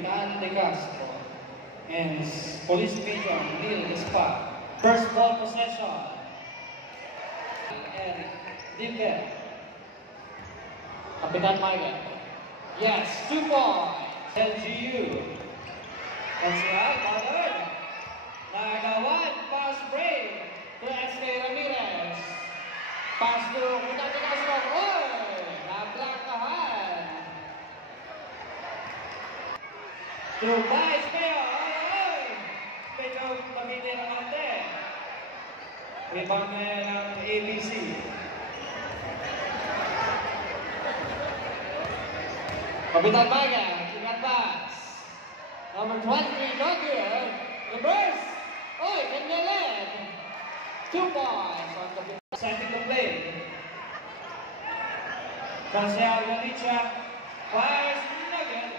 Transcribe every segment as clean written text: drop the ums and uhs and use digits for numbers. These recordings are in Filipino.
Kapitan De Castro and Police Major Neil Espa. First ball possession. Eric Dimber. Kapitan Michael. Yes, 2 points. LGU. That's right, Ballard. Nagawan, pass break to S.K. Ramirez. Pass to Kapitan De Castro. Oy! Nablangkahan. To Vice Mayor. Oy! Medyo paghindi ng ante. Rebound ng ABC. Kapitan Michael, tingnan pass. Number 23, not good. Reverse. Oy, Kenyalet. 2 points on Kapitan. Setting the play. Marcel Galicia fires Nugget.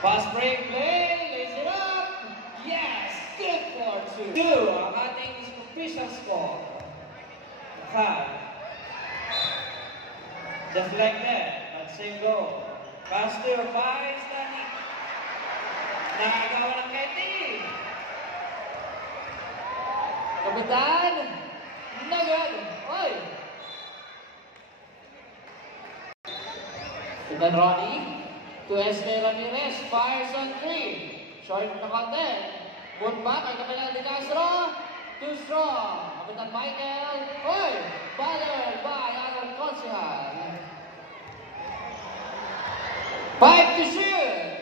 Fast break play, lays it up. Yes, good for 2. 2 ang ating official score. Deflected at same goal. Pass to Vice Dani. Nakagawa ng Ketty. Kapitan Nugget. Oy! Kapitan Ronnie to S.K. Ramirez. Fires on 3. Short na konti. Put back ay Kapitan De Castro. Too strong. Kapitan Michael. Oy! Bothered by Alan Consihal. 5 to shoot.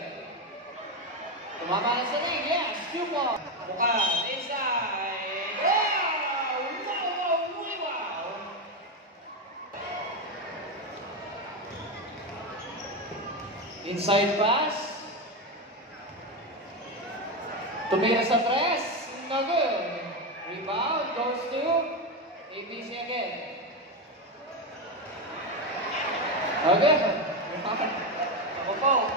Tumama na sa ring. Yes, 2 points. Bukan. Inside. Wow! Wow! Inside pass. Tumira sa 3. No good. Rebound goes to ABC again. Okay. Ako po.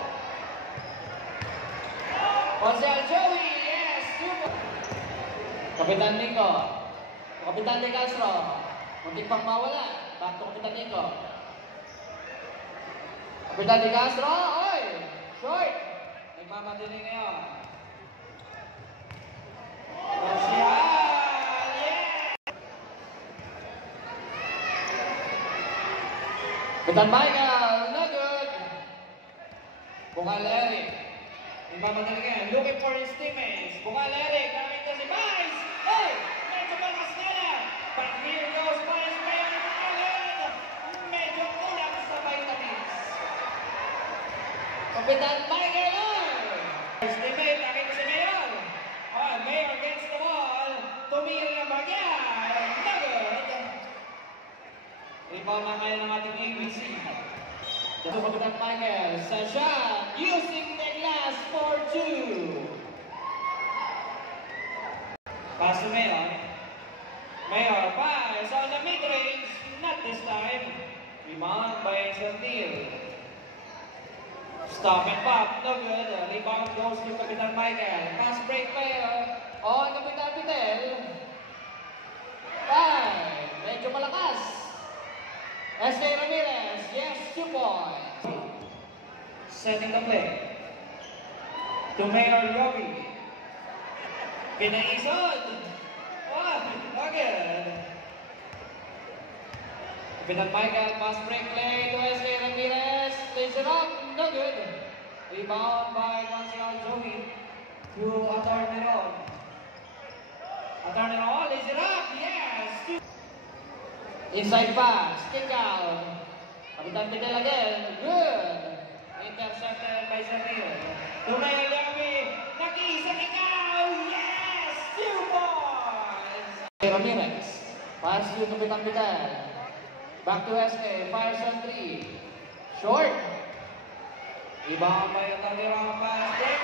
Marcel Joey. Yes. Super. Kapitan Nico. Kapitan De Castro. Muntik pang mawala. Back to Kapitan Nico. Kapitan De Castro. Oy! Short. Nagmamadali ngayon. Marcial. Kapitan Michael, no good. Bukal Eric. Nagmamadali ngayon. Looking for his teammates. Bukal Eric. Gamit na si Vice. Hey! Medyo malakas na yan. But here goes Vice Mayor. Medyo kulang sa vitamins. Kapitan Michael. His teammate. Gamit na si Mayor. Oh, Mayor gets the ball. Tumira ng bagya. No good. Rebound na kayo ng ating ABC. Dito Kapitan Michael, Sasha, using the glass for 2. Pass to Mayor. Mayor, pass on the mid-range, not this time. Rebound by Neil. Stop and pop, no good. Rebound goes to Kapitan Michael. Pass break player on Kapitan Pitel. 5, medyo malakas. S.K. Ramirez, yes, 2 points. Setting the play. To Mayor Yogi. Pinaisod. Oh, again. Kapitan Michael, pass break play to S.K. Ramirez. Lays it up, no good. Rebound by Marcial Joey to Atarneron. Atarneron, lays it up, yes. Inside pass, kick out. Kapitan Pitel again, good. Intercepted by Zamir. Tumayo Yogi, nag-iisa ikaw, yes! 2 points! Ramirez, pass to Kapitan Pitel. Back to SK, fires on 3. Short. Rebound by Atarneron, pass break.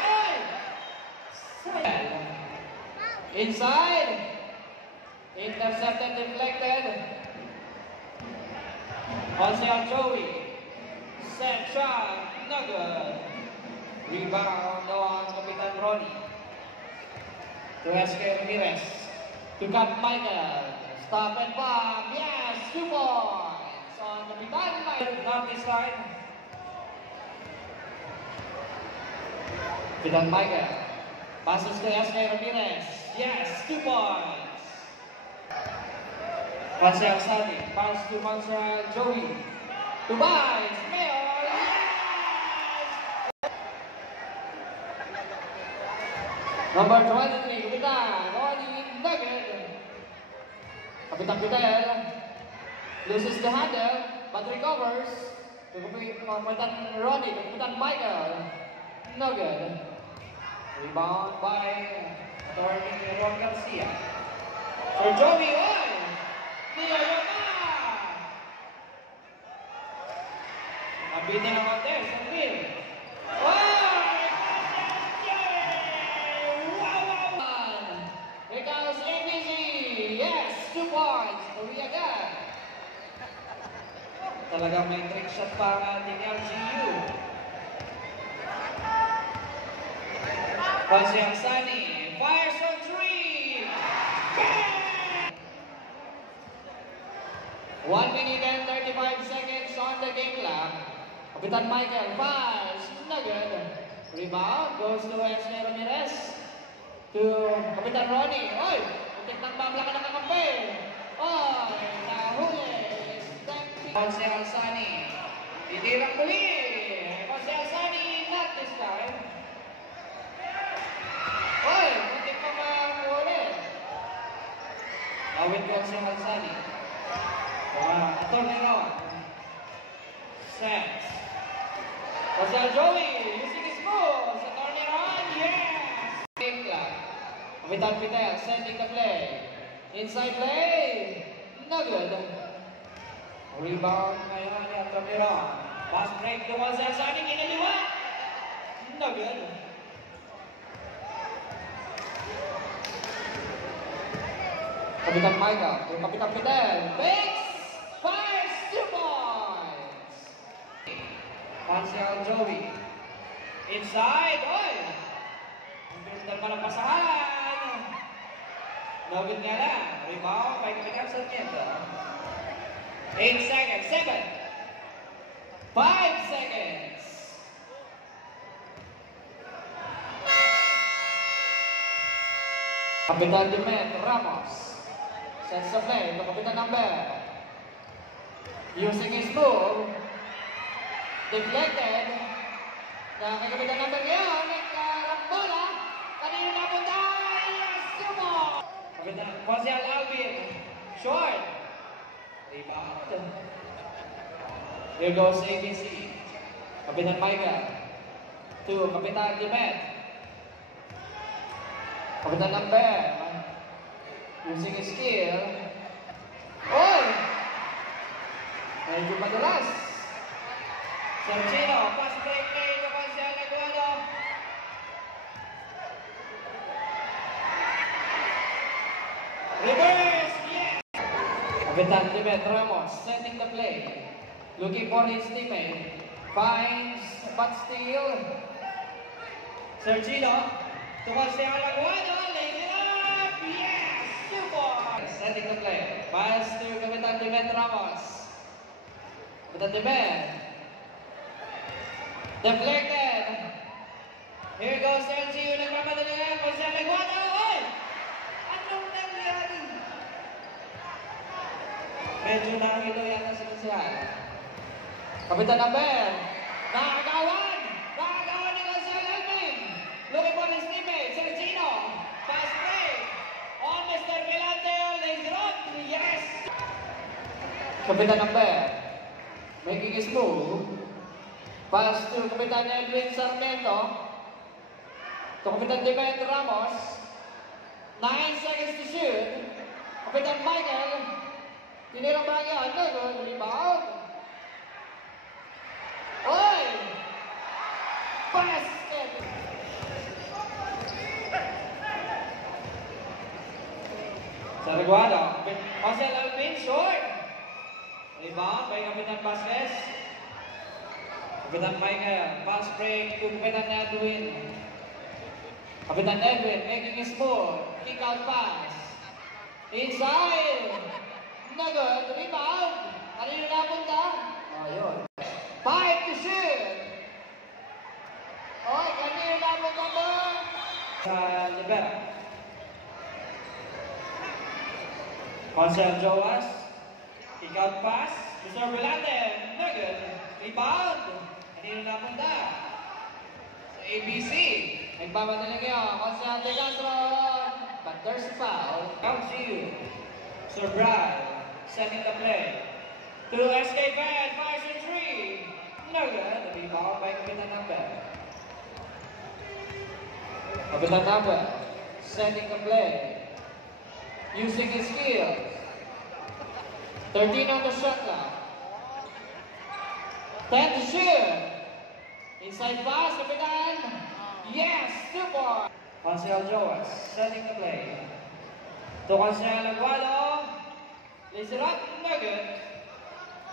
Inside. Intercepted, deflected. Marcial Joey. Set shot, no good. Rebound on Kapitan Ronnie. To SK Ramirez. To Cap Michael. Stop and pop. Yes, 2 points on Kapitan Michael. Not this time. Kapitan Michael. Passes to Yasmay Ramirez. Yes, 2 points. Marcel Sadi. Pass to Marcel Joey. 2 points. Mayor. Yes! Number 23, Kapitan Ronnie Nugget. Kapitan Fidel loses the handle but recovers. Kapitan Ronnie, Kapitan Michael Nugget. Rebound by Attorney Ron Garcia. For Joey, oy! Niya yun na! Nabitin naman there sa Will. Oy! Wow! Here comes ABC. Yes, 2 points. Uwi agad. Talagang may trick shot pa ang ating LGU. Marcel Sani fires from 3. Bang! 1 minute and 35 seconds on the game clock. Kapitan Michael fires. Nugget. Rebound goes to Yasmay Ramirez. To Kapitan Ronnie. Oy! Putik ng babla ka ng kakampi. Oy! Nahuli. Marcel Sani. Itirang muli. Marcel Sani not this time. Oy! Putik pa mahuli. Awit ko si Marcel. Attorney Ron. Sets. Marcel Joey using his moves. Attorney Ron. Yes! Game clock. Kapitan Fidel sending the play. Inside play. Nugget. Rebound ngayon ni Attorney Ron. Pass break to Marcel Sani. Kinaliwa. Nugget. Kapitan Michael. Kapitan Fidel. Bakes. Fires 2 points. Marcel Joey. Inside. Oy! Ang ganda pa ng pasahan. Nugget nga lang. Rebound by Kapitan Sarmiento. 8 seconds. 7. 5 seconds. Kapitan Demet Ramos sets the play to Kapitan Number. Using his move. Deflected. Na kay Kapitan Number ngayon. Nagkarambola. Kanina napunta. Yes! Sumo! Kapitan Marcel Alvin. Short. Rebound. Here goes ABC. Kapitan Michael. To Kapitan Demet. Kapitan Number. Using his skill. Oy! Medyo madulas. Sergino, pass break play to Marcel Aguado. Reverse, yes! Kapitan Demet Ramos setting the play. Looking for his teammate. Finds, but still. Sergino to Marcel Aguado. Lays it up. Yes! 2 points. Setting the play. Pass to Kapitan Demet Ramos. Kapitan Demet. Deflected. Here goes LGU. Nagmamadali na. Marcel Aguado. Oy! Anong nangyari? Medyo nakakilo yata si Marcel. Kapitan Number. Nakagawan! Nakagawan ni Marcel Alvin. Looking for his teammate, Sergino. Pass play. On Mr. Galante. Lays it up. Yes! Kapitan Number. Making his move. Pass to Kapitan Edwin Sarmiento. To Kapitan Demet Ramos. 9 seconds to shoot. Kapitan Michael. Tinirang bagay. Good. Rebound. Oy! Basket! Sariguado. Marcel Alvin. Short. Rebound by Kapitan Vasquez. Kapitan Michael, pass break to Kapitan Edwin. Kapitan Edwin making his move. Kick out pass. Inside. Nugget. Rebound. Kanino napunta? Oh, yun. 5 to shoot. Oy, kanino napunta Libera. Marcel Joas. Kick out pass. Reserve natin. Nugget. Rebound. Kanino napunta? Sa ABC. Nagmamadali ngayon. Marcel De Castro. But there's a foul. Out to you. Sir Brad. Setting the play. To SK Van. Fires in 3. Nugget. Rebound by Kapitan Number. Kapitan Number. Setting the play. Using his skills. 13 on the shot clock. 10 to shoot. Inside pass, Kapitan. Yes, 2 points. Marcel Joas setting the play. To Marcel Aguado. Lays it up, Nugget.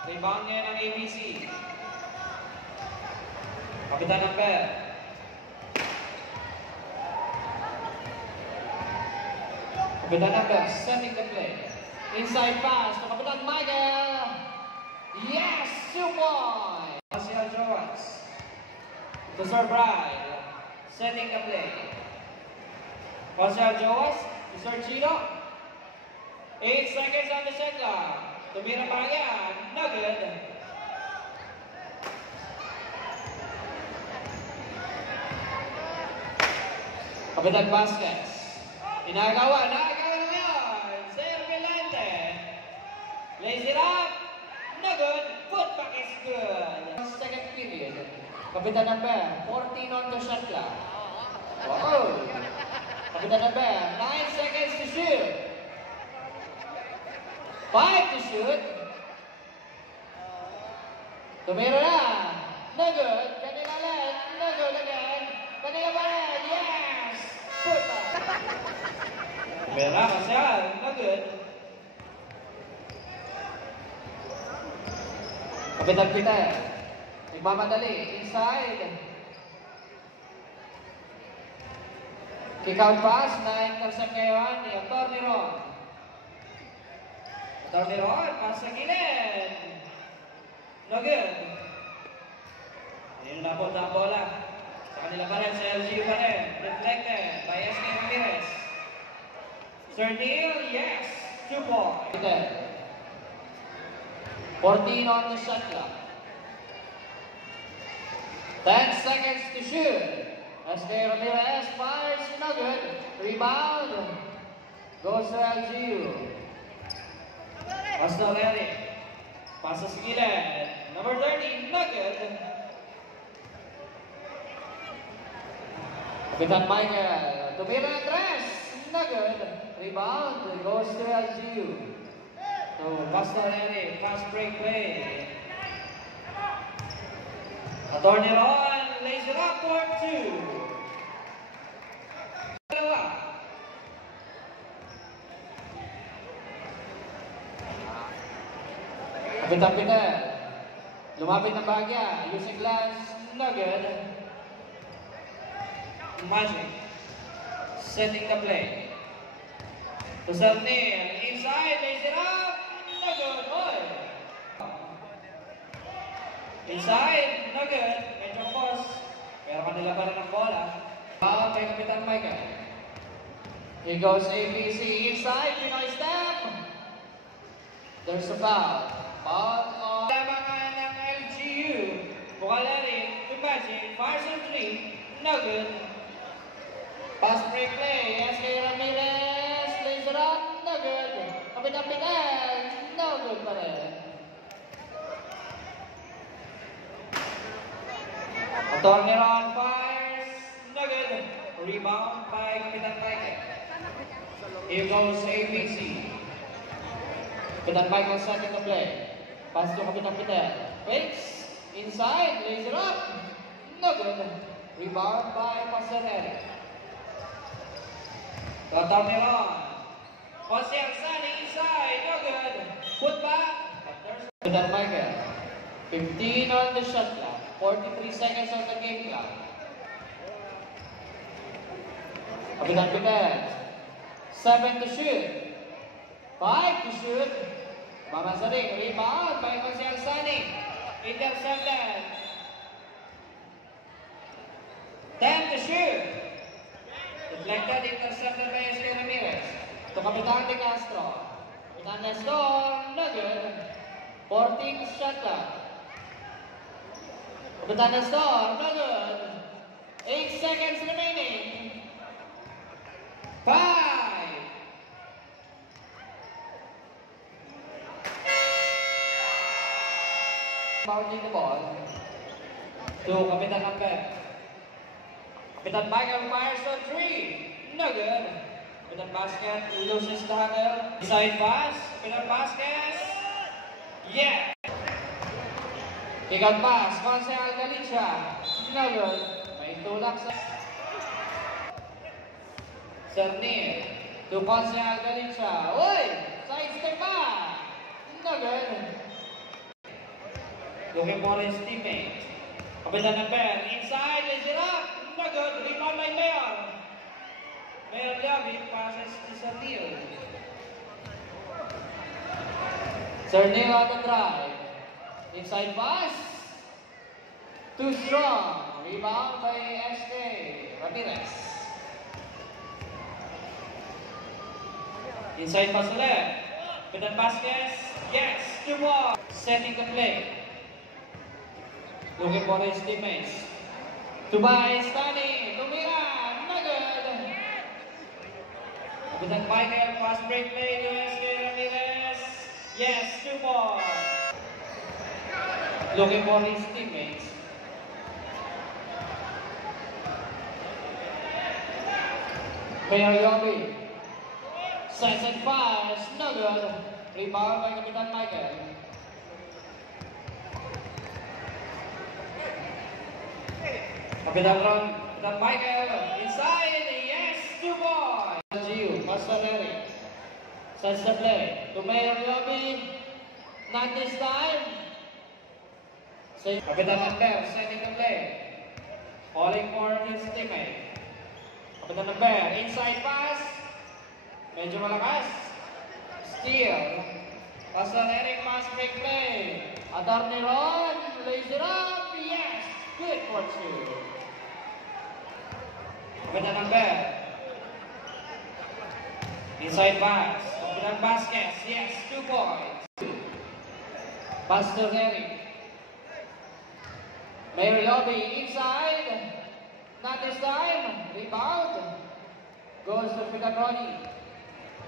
Rebound ngayon ng ABC. Kapitan ng Bear. Kapitan ng Bear setting the play. Inside pass to Kapitan Michael. Yes, 2 points. Marcel Joas. To Sir Bride. Setting the play. Marcel Joas to Sir Chino. 8 seconds on the shot clock. Tumira pa yan. Nugget. Kapitan Vasquez. Inagawa na yun. Sir Vilante. Lays it up. Nugget. Putback is good. Second period. Kapitan Number. 14 on the shot clock. Wow. Kapitan Number. 9 seconds to shoot. 5 to shoot. Tumira na. Nugget. Kanila ulit. Nugget again. Kanila pa rin. Yes. Putback. Tumira. Masyal. Nugget. Kapitan Peter. Nagmamadali. Inside. Kick out pass. Na-intercept ngayon ni Atty. Ron. Atty. Ron. Pass sa gilid. Nugget. Ayun na po na bola. Sa kanila pa rin. Sa LGU pa rin. Reflected by SK Ramirez. Sir Neil. Yes. 2 points. 14 on the shot clock. 10 seconds to shoot. SK Ramirez fires. Nugget. Rebound. Goes to LGU. Pastorelli. Pasa sa gilid. Number 30, Nugget. Kapitan Michael. Tumira ng tres. Nugget. Rebound. Goes to LGU. So, Pastorelli. Fast break play. Atty. Ron. Lays it up for 2. Dalawa. Kapitan Peter. Lumapit ng bagya. Using glass. Nugget. Magic. Setting the play. To Sir Neil. Inside. Lays it up. Nugget. Oy. Inside. Nugget. Medyo post. Pero kanila pa rin ang bola. Bawang kay Kapitan Michael. Here goes ABC. Inside. Pinoy step. There's a foul. Foul on labangan ng LGU. Bukalari. Magic. Fires on 3. Nugget. Pass break play. SK Ramirez. Lays it up. Nugget. Kapitan Peter. Nugget pa rin. Atty. Ron fires. Nugget. Rebound by Kapitan Michael. Here goes ABC. Kapitan Michael setting the play. Pass to Kapitan Peter. Waits. Inside. Lays it up. Nugget. Rebound by Pastorelli. Atty. Ron. Marcel Sani inside. Nugget. Put back. Kapitan Michael. 15 on the shot clock. 43 seconds on the game clock. Kapitan Peter. 7 to shoot. 5 to shoot. Mamasaring. Rebound by Marcel Sani. Intercepted. 10 to shoot. The Deflected, intercepted by S.K. Ramirez. To Kapitan De Castro. Kapitan Nestor, no good. 14 shot clock. Kapitan Nestor, no good. 8 seconds remaining. 5. Bounding the ball. To Kapitan Amber. Kapitan Michael fires on 3. No good. Kapitan Basket loses the handle. Side pass. Kapitan Basket. Yeah. Kick out pass. Consel Galicia. No good. May tulak sa Cernil. To Consel Galicia. Uy! Side step back. No good. Looking for his teammate. Kapitan Amber. Inside. Lays it up. No good. Rebound by Mayor. Mayor David passes to Cernil. Cernil on the drive. Inside pass. Too strong. Rebound by S.K. Ramirez. Inside pass ulit. Kapitan Vasquez. Yes. 2 more. Setting the play. Looking for his teammates. Tobias Tani, tumira, no good. Kapitan Michael, fast break play to S.K. Ramirez. Yes, 2 more. Looking for his teammates. Mayor Yobi. Sets and fires, no good. Rebound by Kapitan Michael. Kapitan Michael, inside, yes, 2 points. Gio, Pasareri. Sets the play to Mayor Yobi. Not this time. Kapitan Amber, setting the play. Calling for his teammate. Kapitan Amber, inside pass. Medyo malakas. Steal. Pasareri, pass break play. Attorney Ron, lays it up. Yes, good for 2. Kapitan Amber. Inside pass. Kapitan Vasquez. Yes, 2 points. Pastor Eric. Mayor Yobi inside. Not this time. Rebound. Goes to Kapitan Ronnie.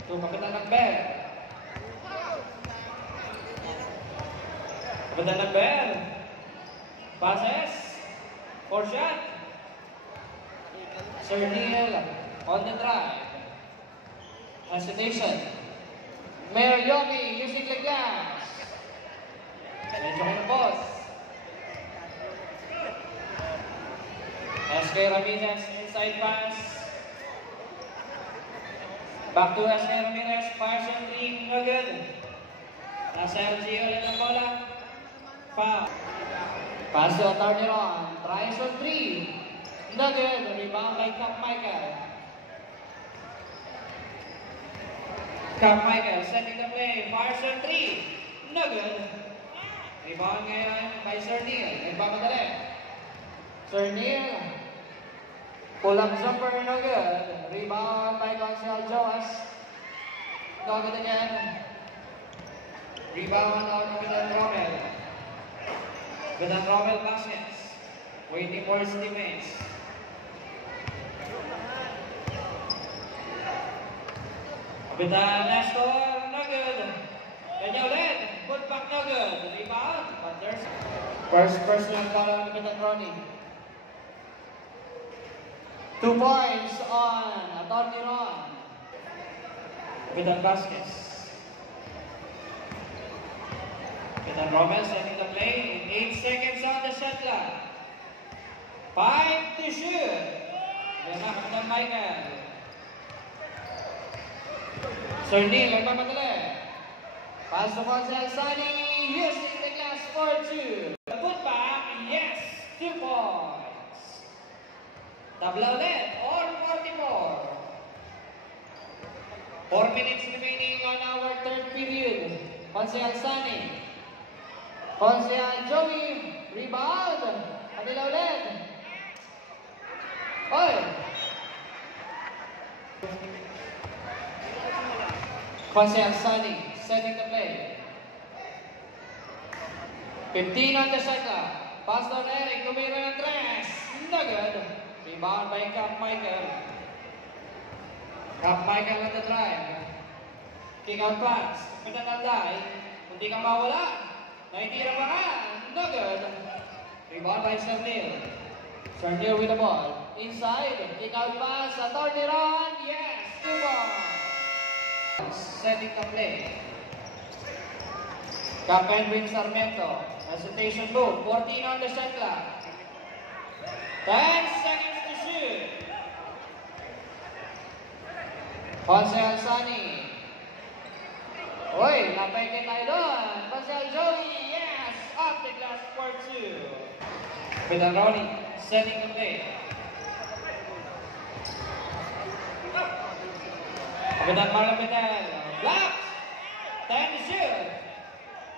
To Kapitan Amber. Kapitan Amber. Passes. 4 shot. Cernil on the drive. Hesitation. Mayor Yobi using the gas. Medyo kayo boss. S.K. Ramirez inside pass. Back to S.K. Ramirez. Fires on 3. No good. Nasa LG ulit ang bola. Foul. Pass to Attorney Ron. Tries on 3. No good. Rebound by Cap Michael. Cap Michael setting the play. Fires on 3. No good. Rebound ngayon by Cernil. Nagpapadali. Cernil. Pull-up jumper. No good. Rebound by Consel Joas. No good again. Rebound out of Kapitan Rommel. Kapitan Rommel Vasquez. Waiting for his teammates. Kapitan Nestor, no good. Kanya ulit. Put back, no good. Rebound. But there's first personal foul on Kapitan Ronnie. 2 points on Attorney Ron. Kapitan Vasquez. Kapitan Rommel setting the play. 8 seconds on the shot clock. 5 to shoot. Yan na, Kapitan Michael. Cernil, nagmamadali. Pass to Consel Sunny, using the glass for 2. The putback, yes, 2 points. Tabla ulit, or 44. 4 minutes remaining on our third period. Consel Sunny. Consel Joey, rebound. Kanila ulit. Oy! Jose Alzani setting the play. 15 on the shot clock. Pass down Eric, tumira ng tres. No good. Rebound by Cap Michael. Cap Michael on the drive. Kick out pass. Pinanalday. Hindi ka mawala. Naitira pa ka. No good. Rebound by Sarnil. Sarnil with the ball. Inside. Kick out pass. Attorney run. Yes. 2 balls. Setting the play. Captain wins Sarmiento. Hesitation move. 14 on the shot clock. 10 seconds to shoot. Jose Alzani. Oy, napaitin tayo doon. Jose Joey. Yes. Up the glass for 2. Pedaloni setting the play. Kapitan Marlon Petal. Blocks. 10 to shoot.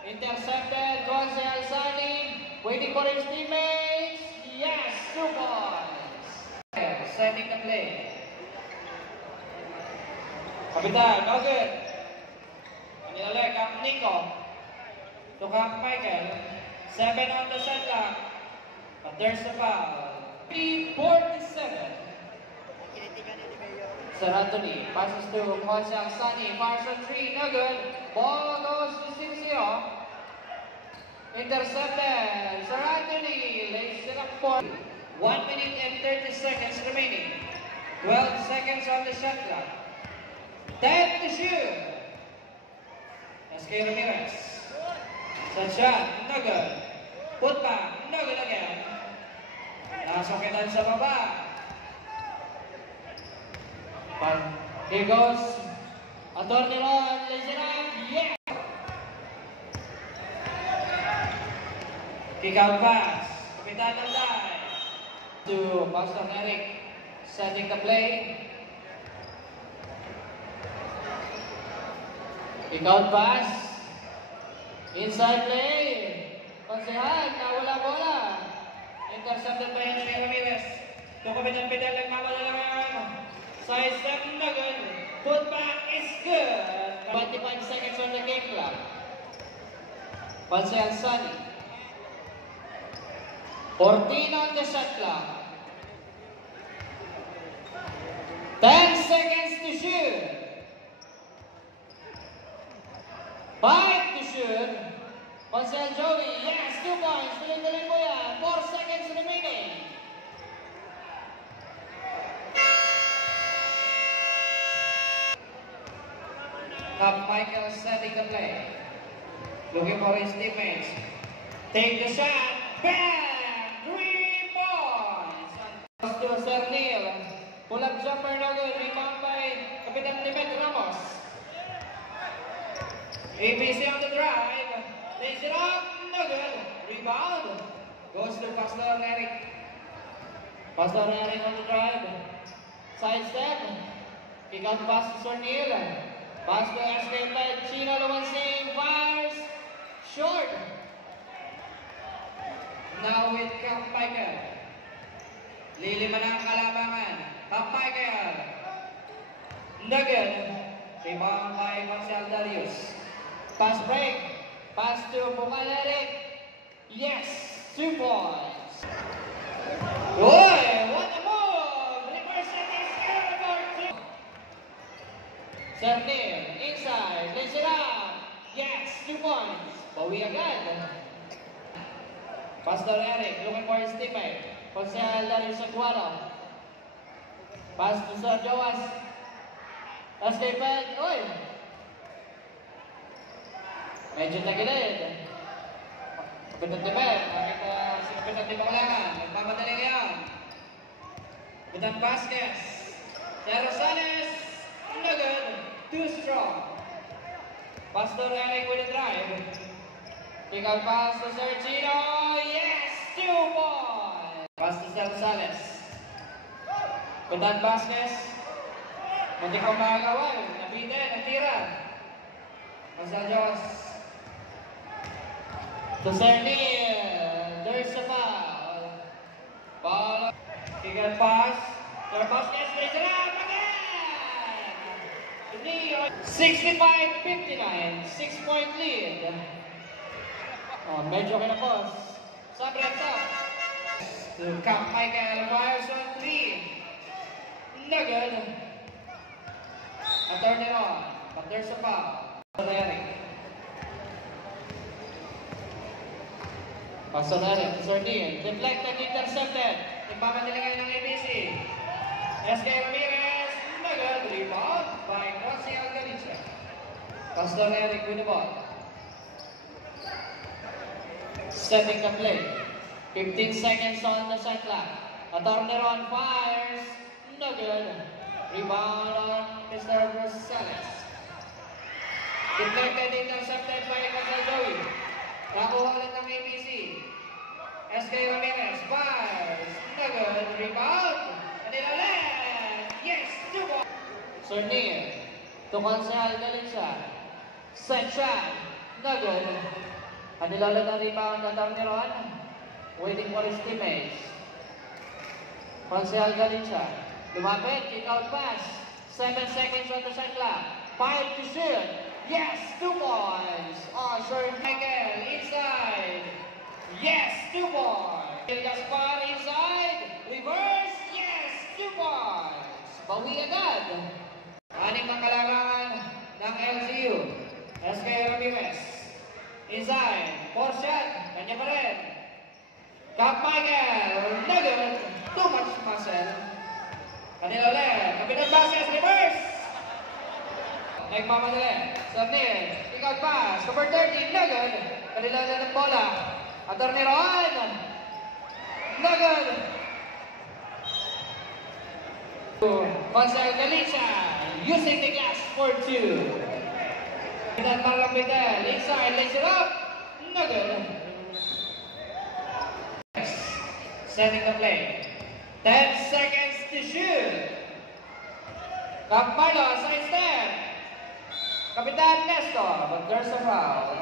Intercepted. Jose Alzani. Waiting for his teammates. Yes. 2 points. Setting the play. Kapitan. No good. Nilalay Cap Nico. To Cap Michael. 7 on the shot clock. But there's a foul. 3:47. Sir Anthony passes to Jose Alzani. Fires on 3. No good. Ball goes to 6-0. Intercepted. Sir Anthony lays it up for 1 minute and 30 seconds remaining. 12 seconds on the shot clock. 10 to shoot. SK Ramirez. Set shot. No good. Put back. No good again. Nasakitan sa baba. Here goes Attorney Ron. Lays it up. Yeah. Kick out pass. Kapitan ng line. To Pastor Eric. Setting the play. Kick out pass. Inside play. Konsehan, nawala bola. Intercepted by SK Ramirez. Ito Kapitan Pedal nagmamadala ngayon. Side step na good. Put back is good. 25 seconds on the game clock. Jose Alzani. 14 on the shot clock. 10 seconds to shoot. 5 to shoot. Jose Joey, yes, 2 points. Tuloy-tuloy po yan. 4 seconds remaining. Cap Michael setting the play. Looking for his teammates. Take the shot. Bam! 3 points. To Sir Neil. Pull-up jumper no good. Rebound by Kapitan Timet Ramos. ABC on the drive. Lays it up. No good. Rebound. Goes to Pastor Eric. Pastor Eric on the drive. Side step. Kick out pass to Sir Neil. Pass to SK Ped. Chino Lumansing. Fires. Short. Now with Cap Michael. Liliman ang kalabangan. Cap Michael. Nugget. Rebound by Marcel Darius. Pass break. Pass to Pumal Eric. Yes. 2 points. Uy! What a move! Reverse it is good. Sir Neil. Inside. Lays it up. Yes. 2 points. Bawi agad. Pastor Eric looking for his teammate. Jose Darius Aguado. Pass to Sir Joas. SK Ped. Uy! Medyo tagilid. Kapitan Tibet. Nakita si Kapitan Tibet ulangan. Nagmamadali ngayon. Kapitan Vasquez. Si Rosales. No good. Too strong. Pastor Eric with a drive. Pick out pass to Sir Chino. Yes! 2 points. Pass to Sir Rosales. Kapitan Vasquez. Muntik ko makagawa. Nabitin. Natira. Pastor Joas. To Sir Neil. There's a foul. Foul. Kick out pass. Sir Vasquez. Raise it up again. 65-59, 6-point lead. Oh, medyo kinapos. Sobrang top. Cap Michael fires on 3. No good. A turn it on, but there's a foul. Eric. Pass on Eric, Sardine. Deflected, intercepted. Nagpapatilingan ng ABC. SK Ramirez. No good. Rebound by Jose Alcalicia. Pass on Eric with the ball. Setting the play. 15 seconds on the shot clock. Atorneron fires. No good. Rebound on Mr. Rosales. Deflected, intercepted by Casal Joey. Nakuha ulit ng ABC. SK Ramirez fires. No good. Rebound. Kanila ulit. Yes, 2 ball. Sornier. Tukol sa Alcalicia. Set shot. No good. Kanila ulit ang rebound na Atorneron. Waiting for his teammates. Jose Alcalicia. Lumapit, kick out pass. 7 seconds on the shot clock. 5 to shoot. Yes, 2 points. Oh, sure. Michael inside. Yes, 2 points. Gaspar inside. Reverse. Yes, 2 points. Bawi agad. 6 na kalarangan ng LCU. SK Ramirez. Inside. 4 shot. Kanya pa rin. Cap Michael, no good. Too much muscle. Kanila ulit. Kapitan Bases, reverse. Nagmamadali. Sarnier, kick out pass. Number 13, no good. Kanila ulit ng bola. Atorneron. No good. Jose Alcalicia, using the glass for 2. Kapitan Marlon Pitel, inside, lays it up. No good. Setting the play. 10 seconds to shoot. Cap Marlo, side step. Kapitan Nestor, but there's a foul.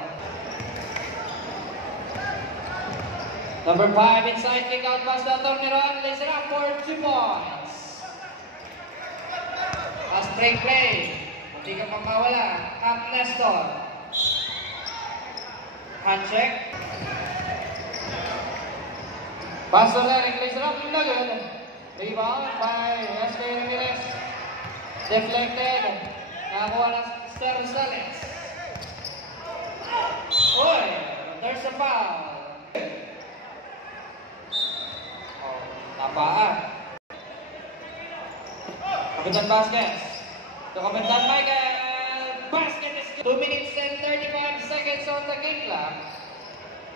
Number 5 inside, kick out pass to Atorneron, lays it up for 2 points. A straight play. Hindi ka pang mawala. Cap Nestor. Hand check. Pass on Eric, lays it up, no good. Rebound by SK Ramirez. Deflected. Nakakuha ng Sir Rosales. Uy, there's a foul. Oh, napaan. Kapitan Vasquez. To Kapitan Michael. Basket is 2 minutes and 35 seconds on the game clock.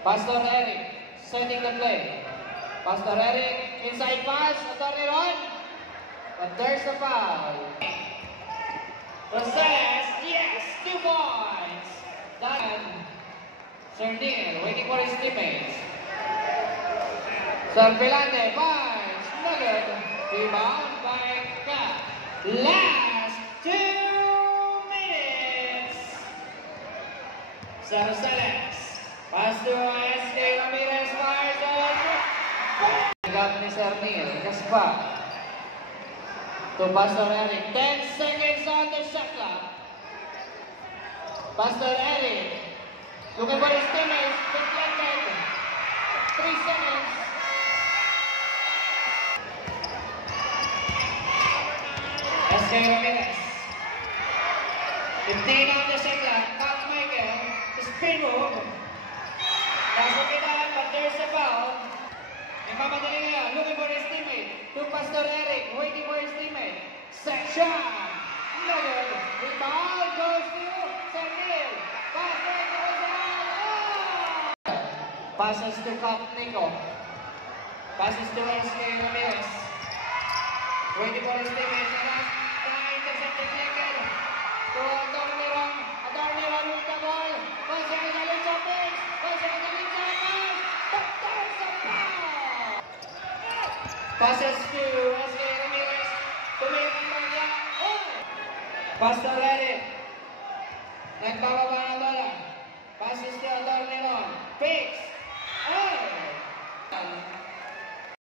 Pass on Eric, setting the play. Pastor Eric, inside pass, Atorneron. But there's the foul. Rosales, yes, 2 points. Done. Sarnier, waiting for his teammates. Sarpelante, finds, no good. Rebound by Cap. Last 2 minutes. Rosales, pass to SK Ramirez, fires on. Got ni Sarnier, Gaspar. To Pastor Eric. 10 seconds on the shot clock. Pastor Eric. Looking for his teammates. Deflected. 3 seconds. SK Ramirez. 15 on the shot clock. Cap Michael. Spin move. Nasa pinaan, but there's a foul. Nagmamadali ngayon, looking for his teammate. To Pastor Eric, waiting for his teammate. Set shot! No good. Rebound goes to Sarnier. Pastor to Rosales. Oh! Passes to Cap Nico. Passes to SK Ramirez. Waiting for his teammate. Intercept deflected. To Atorneron. Atorneron with the ball. Jose Alcalicia picks. Jose Alcalicia pass. But there's a foul! Passes to SK Ramirez. Tumira ng Bagya. Oh! Pastor Eric. Nagbababa